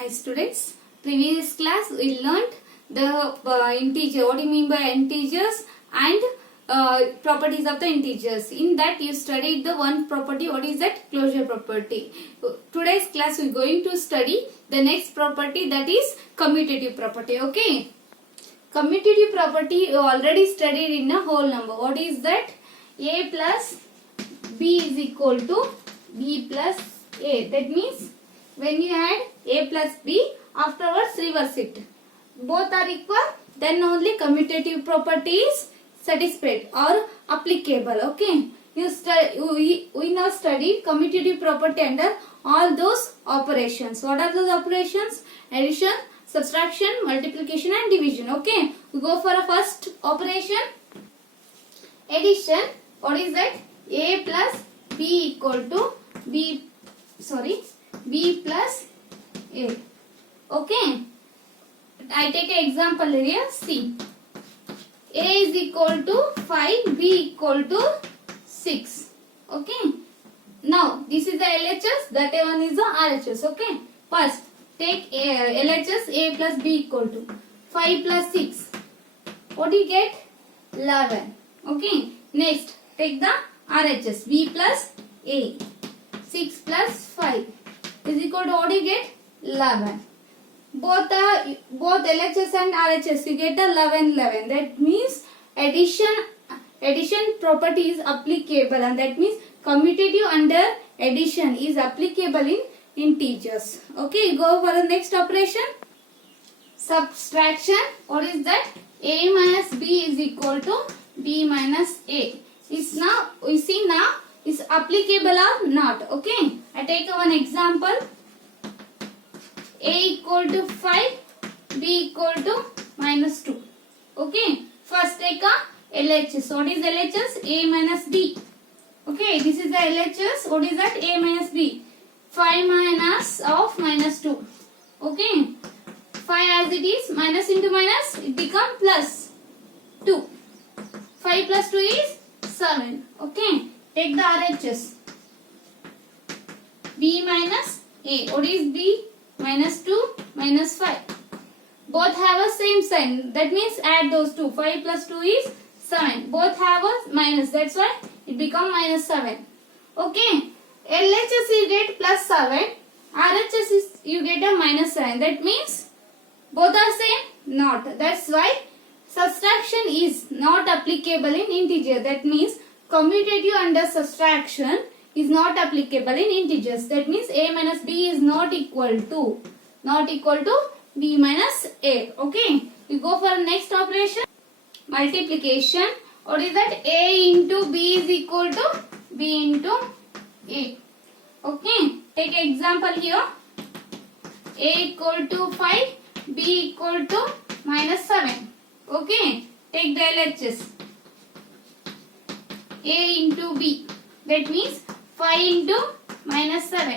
Hi students, previous class we learnt the integer. What do you mean by integers and properties of the integers. In that you studied the one property. What is that? Closure property. Today's class we are going to study the next property, that is commutative property. Okay. Commutative property you already studied in a whole number. What is that? A plus B is equal to B plus A. That means when you add A plus B, afterwards reverse it. Both are equal, then only commutative property is satisfied or applicable. Okay. We now study commutative property under all those operations. What are those operations? Addition, subtraction, multiplication and division. Okay. We go for a first operation. Addition. What is that? A plus B equal to B plus A. Okay. I take an example here. See. A is equal to 5, B equal to 6. Okay. Now, this is the LHS, that one is the RHS. Okay. First, take LHS A plus B equal to 5 plus 6. What do you get? 11. Okay. Next, take the RHS B plus A. 6 plus 5 is equal to what do you get? 11. Both LHS and RHS you get 11. That means addition property is applicable, and that means commutative under addition is applicable in integers. Okay, go for the next operation. Subtraction. What is that? A minus B is equal to B minus A. Is now we see now is applicable or not. Okay, I take one example. A equal to 5, B equal to minus 2. Okay, first take a LHS. What is LHS? A minus B. Okay, this is the LHS. What is that? A minus B. 5 minus of minus 2. Okay, 5 as it is, minus into minus, it become plus 2. 5 plus 2 is 7. Okay, take the RHS. B minus A. What is B? Minus 2, minus 5. Both have a same sign. That means add those two. 5 plus 2 is 7. Both have a minus. That's why it become minus 7. Okay. LHS you get plus 7. RHS is you get a minus 7. That means both are same? Not. That's why subtraction is not applicable in integer. That means commutative under subtraction is not applicable in integers. That means A minus B is not equal to B minus A. Okay. We go for next operation. Multiplication. What is that? A into B is equal to B into A. Okay. Take example here. A equal to 5, B equal to minus 7. Okay. Take the LHS. A into B. That means 5 into minus 7.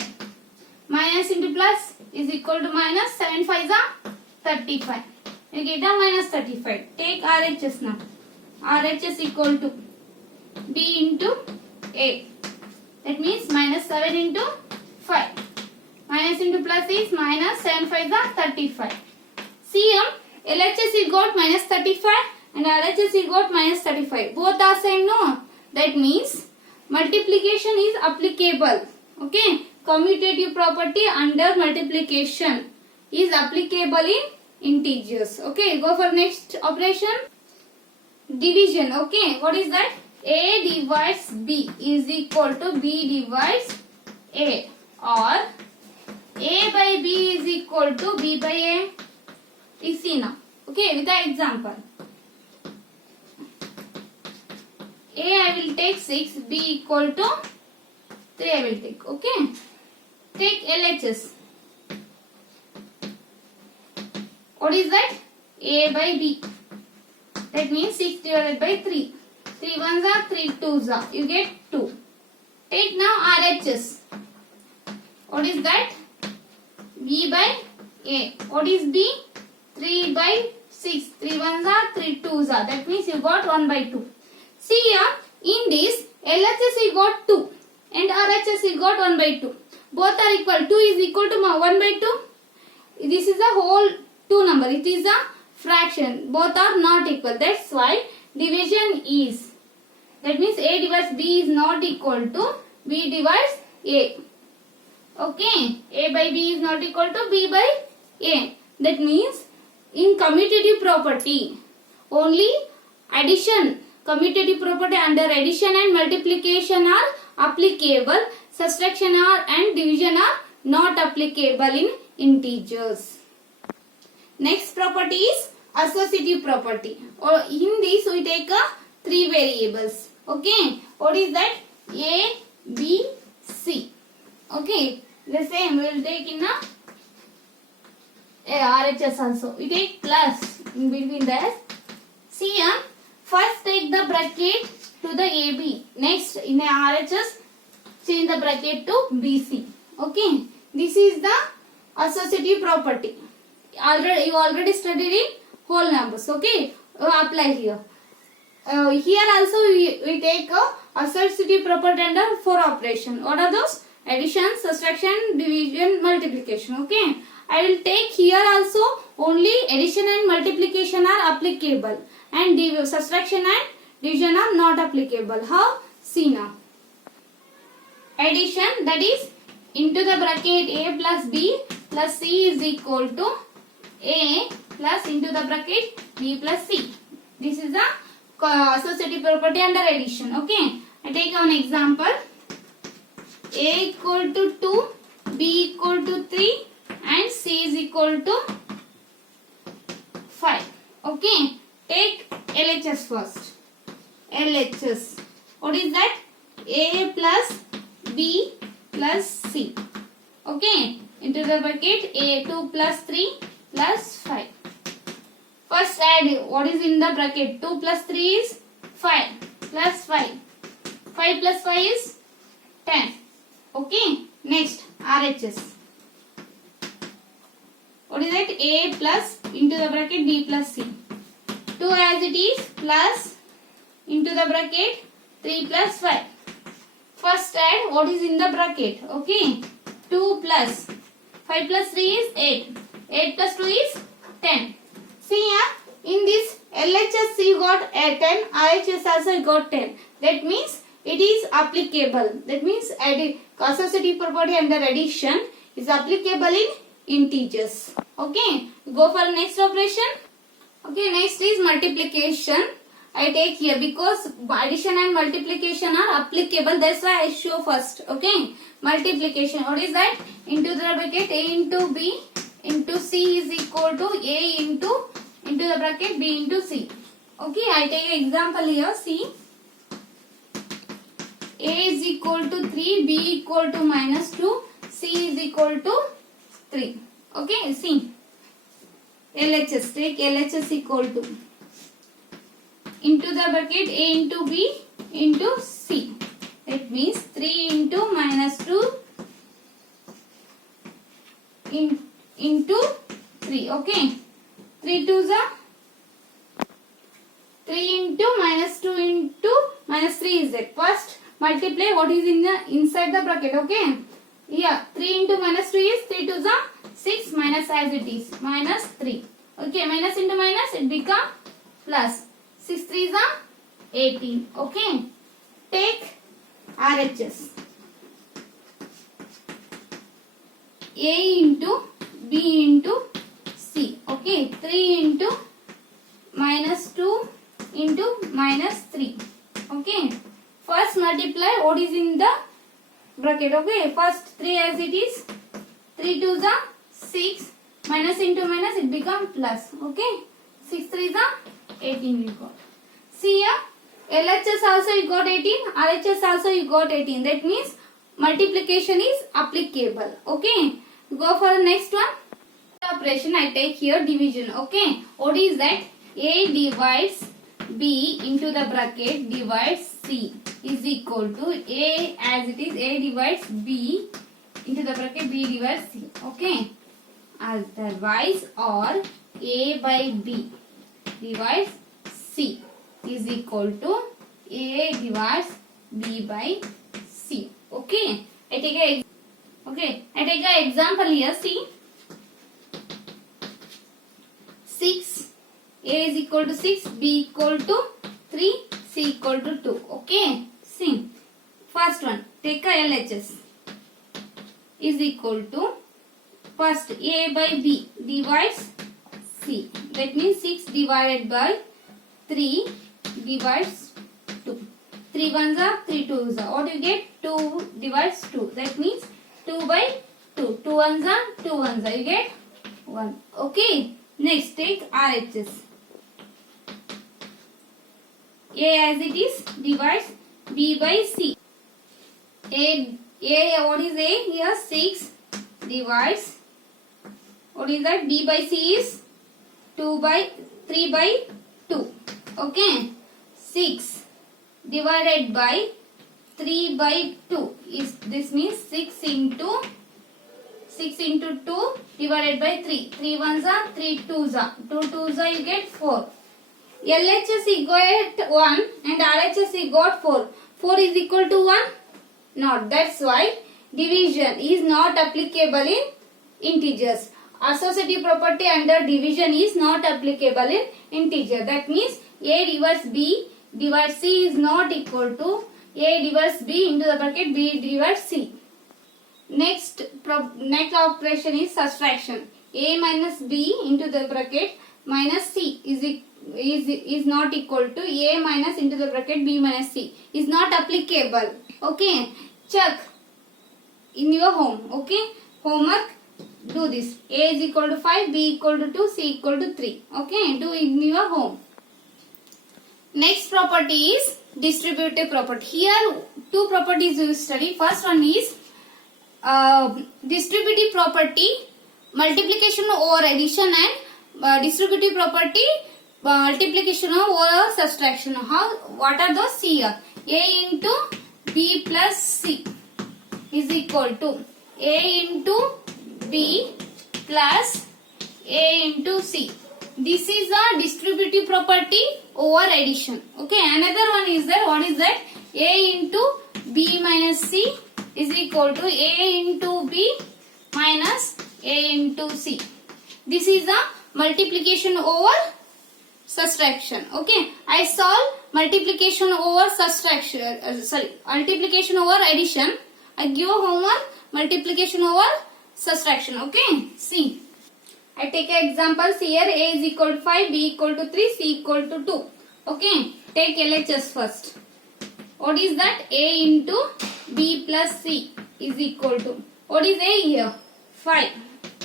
Minus into plus is equal to minus. 7 5s are 35. You get a minus 35. Take RHS now. RHS equal to B into A. That means minus 7 into 5. Minus into plus is minus. 7 5s are 35. See here, LHS you got minus 35 and RHS you got minus 35. Both are same, no? That means multiplication is applicable. Okay. Commutative property under multiplication is applicable in integers. Okay. Go for next operation. Division. Okay. What is that? A divides B is equal to B divides A, or A by B is equal to B by A. You see now. Okay. With the example. A I will take 6, B equal to 3 I will take. Okay. Take LHS. What is that? A by B. That means 6 divided by 3. 3 ones are 3 twos are. You get 2. Take now RHS. What is that? B by A. What is B? 3 by 6. 3 ones are 3 twos are. That means you got 1 by 2. See here, in this LHS we got 2 and RHS we got 1 by 2. Both are equal. 2 is equal to 1 by 2. the whole two number. It is a fraction. Both are not equal. That's why division is. That means A divides B is not equal to B divides A. Okay. A by B is not equal to B by A. That means in commutative property, only addition, commutative property under addition and multiplication are applicable. Subtraction and division are not applicable in integers. Next property is associative property. Or in this we take three variables. Okay. What is that? A, B, C. Okay. The same we will take in RHS also. We take plus in between that. See first take the bracket to the AB. Next in a RHS change the bracket to BC. Okay. This is the associative property. You already studied in whole numbers. Okay. Apply here. Here also we take associative property under four operation. What are those? Addition, subtraction, division, multiplication. Okay. I will take here also only addition and multiplication are applicable and subtraction and division are not applicable. How? See now. Addition, that is into the bracket A plus B plus C is equal to A plus into the bracket B plus C. This is the associative property under addition. Okay. I take one example. A equal to 2, B equal to 3 and C is equal to 5. Okay. Take LHS first. LHS. What is that? A plus B plus C. Okay. Into the bracket A 2 plus 3 plus 5. First add what is in the bracket. 2 plus 3 is 5 plus 5. 5 plus 5 is 10. Okay. Next RHS. What is that? A plus into the bracket B plus C. 2 as it is plus into the bracket 3 plus 5. First add what is in the bracket. Okay. 2 plus 5 plus 3 is 8. 8 plus 2 is 10. See here, in this LHS you got 10, RHS also you got 10. That means it is applicable. That means associative property under addition is applicable in integers. Okay. Go for next operation. Okay. Next is multiplication. I take here because addition and multiplication are applicable. That's why I show first. Okay. Multiplication. What is that? Into the bracket A into B into C is equal to A into the bracket B into C. Okay. I take an example here. See. A is equal to 3, B equal to minus 2, C is equal to 3. Okay, see. LHS, take LHS equal to. Into the bracket A into B into C. That means 3 into minus 2 into 3. Okay. 3 to the 3 into minus 2 into minus 3 is it. First multiply what is in the inside the bracket. Okay. Yeah. 3 into minus 2 is 3 to the 6 minus as it is. Minus 3. Okay. Minus into minus it become plus. 6 3 is 18. Okay. Take RHS. A into B into C. Okay. 3 into minus 2 into minus 3. Okay. First multiply what is in the bracket. Okay. First 3 as it is. 3 to the 6. Minus into minus it become plus. Okay. 6 3 is 18 we got. See here. LHS also you got 18. RHS also you got 18. That means multiplication is applicable. Okay. Go for the next one. Operation I take here division. Okay. What is that? A divides B into the bracket divides C is equal to A as it is. A divides B into the bracket B divides C. Okay. Otherwise or A by B divides C is equal to A divides B by C. Okay. I take an example here. See. A is equal to 6, B equal to 3, C equal to 2. Okay. See. First one. Take a LHS. Is equal to first A by B divides C. That means 6 divided by 3 divides 2. 3 ones are 3 twos are. What do you get? 2 divides 2. That means 2 by 2. 2 ones are 2 ones are. You get 1. Okay. Next take RHS. A as it is divides B by C. A what is A? Here 6 divides. What is that? B by C is 3 by 2. Okay. 6 divided by 3 by 2 is this means 6 into 2 divided by 3. 3 ones are 3 twos are. 2 twos are you get 4. LHS you got 1 and RHS you got 4. 4 is equal to 1? Not. That's why division is not applicable in integers. Associative property under division is not applicable in integer. That means A divides B divides C is not equal to A divides B into the bracket B divides C. Next operation is subtraction. A minus B into the bracket minus C is not equal to A minus into the bracket B minus C. Is not applicable. Okay. Check in your home. Okay. Homework. Do this. A is equal to 5, B equal to 2, C equal to 3. Okay. Do in your home. Next property is distributive property. Here two properties you study. First one is distributive property, multiplication over addition, and distributive property, multiplication over subtraction. What are those? Here A into B plus C is equal to A into B plus A into C. This is a distributive property over addition. Okay. Another one is there. What is that? A into B minus C is equal to A into B minus A into C. This is a multiplication over subtraction. Okay. I solve multiplication over subtraction. Multiplication over addition. I give a homework multiplication over subtraction. Okay. See. I take examples here. A is equal to 5, B equal to 3, C equal to 2. Okay. Take LHS first. What is that? A into B plus C is equal to. What is A here? 5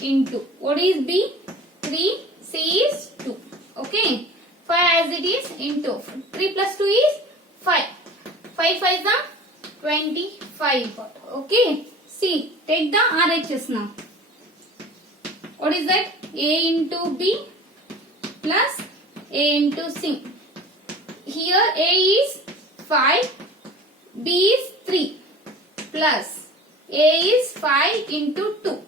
into. What is B? 3. C is 2. Okay. 5 as it is into. 3 plus 2 is 5. 5 5 is 25. Okay. C. Take the RHS now. What is that? A into B plus A into C. Here A is 5, B is 3 plus A is 5 into 2.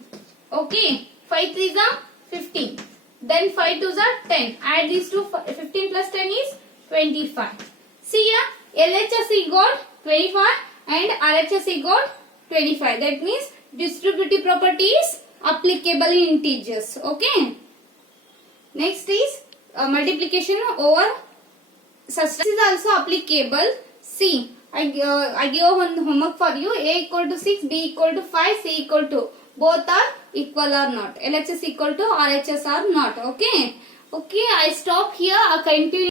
Okay. 5 3s are 15. Then 5 2s are 10. Add these two. 15 plus 10 is 25. See here LHS got 25 and RHS got 25. That means distributive property is applicable in integers. Okay. Next is multiplication over subtraction is also applicable. See, I give one homework for you. A equal to 6, B equal to 5, C equal to. Both are equal or not. LHS equal to RHS or not. Okay. Okay. I stop here. I continue.